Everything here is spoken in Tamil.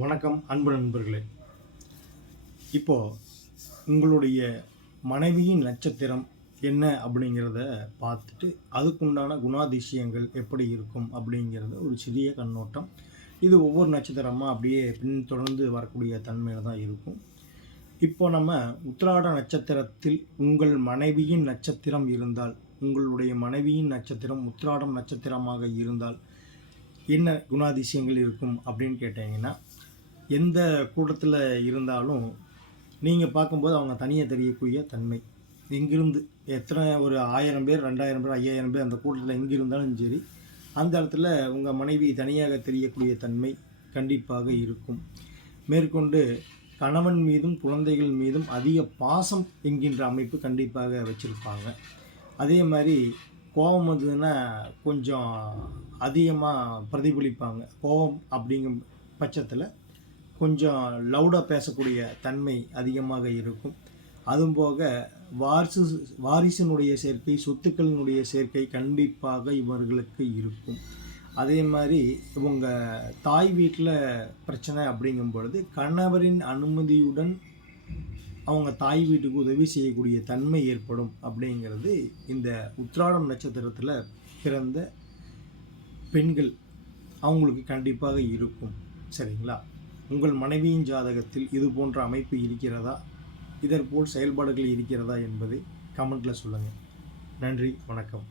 வணக்கம் அன்பு நண்பர்களே. இப்போது உங்களுடைய மனைவியின் நட்சத்திரம் என்ன அப்படிங்கிறத பார்த்துட்டு அதுக்குண்டான குணாதிசயங்கள் எப்படி இருக்கும் அப்படிங்கிறத ஒரு சிறிய கண்ணோட்டம். இது ஒவ்வொரு நட்சத்திரமாக அப்படியே பின்தொடர்ந்து வரக்கூடிய தன்மையில் தான் இருக்கும். இப்போ நம்ம உத்திராட நட்சத்திரத்தில் உங்கள் மனைவியின் நட்சத்திரம் இருந்தால், உங்களுடைய மனைவியின் நட்சத்திரம் உத்திராடம் நட்சத்திரமாக இருந்தால் என்ன குணாதிசயங்கள் இருக்கும் அப்படின்னு கேட்டிங்கன்னா, எந்த கூட்டத்தில் இருந்தாலும் நீங்கள் பார்க்கும்போது அவங்க தனியாக தெரியக்கூடிய தன்மை. எங்கிருந்து எத்தனை ஒரு 1000 பேர் 2000 பேர் 5000 பேர் அந்த கூட்டத்தில் எங்கே இருந்தாலும் சரி, அந்த இடத்துல உங்கள் மனைவி தனியாக தெரியக்கூடிய தன்மை கண்டிப்பாக இருக்கும். மேற்கொண்டு கணவன் மீதும் குழந்தைகள் மீதும் அதிக பாசம் என்கின்ற அமைப்பு கண்டிப்பாக வச்சுருப்பாங்க. அதே மாதிரி கோபம் வந்ததுன்னா கொஞ்சம் அதிகமாக பிரதிபலிப்பாங்க. கோபம் அப்படிங்கும் பட்சத்தில் கொஞ்சம் லவுடாக பேசக்கூடிய தன்மை அதிகமாக இருக்கும். அதுபோக வாரிசினுடைய சேர்க்கை, சொத்துக்களினுடைய சேர்க்கை கண்டிப்பாக இவர்களுக்கு இருக்கும். அதே மாதிரி இவங்க தாய் வீட்டில் பிரச்சனை அப்படிங்கும் பொழுது கணவரின் அனுமதியுடன் அவங்க தாய் வீட்டுக்கு உதவி செய்யக்கூடிய தன்மை ஏற்படும். அப்படிங்கிறது இந்த உத்திராடம் நட்சத்திரத்தில் பிறந்த பெண்கள் அவங்களுக்கு கண்டிப்பாக இருக்கும். சரிங்களா? உங்கள் மனைவியின் ஜாதகத்தில் இது போன்ற அமைப்பு இருக்கிறதா, இதற்போல் செயல்பாடுகள் இருக்கிறதா என்பதை கமெண்ட்டில் சொல்லுங்கள். நன்றி, வணக்கம்.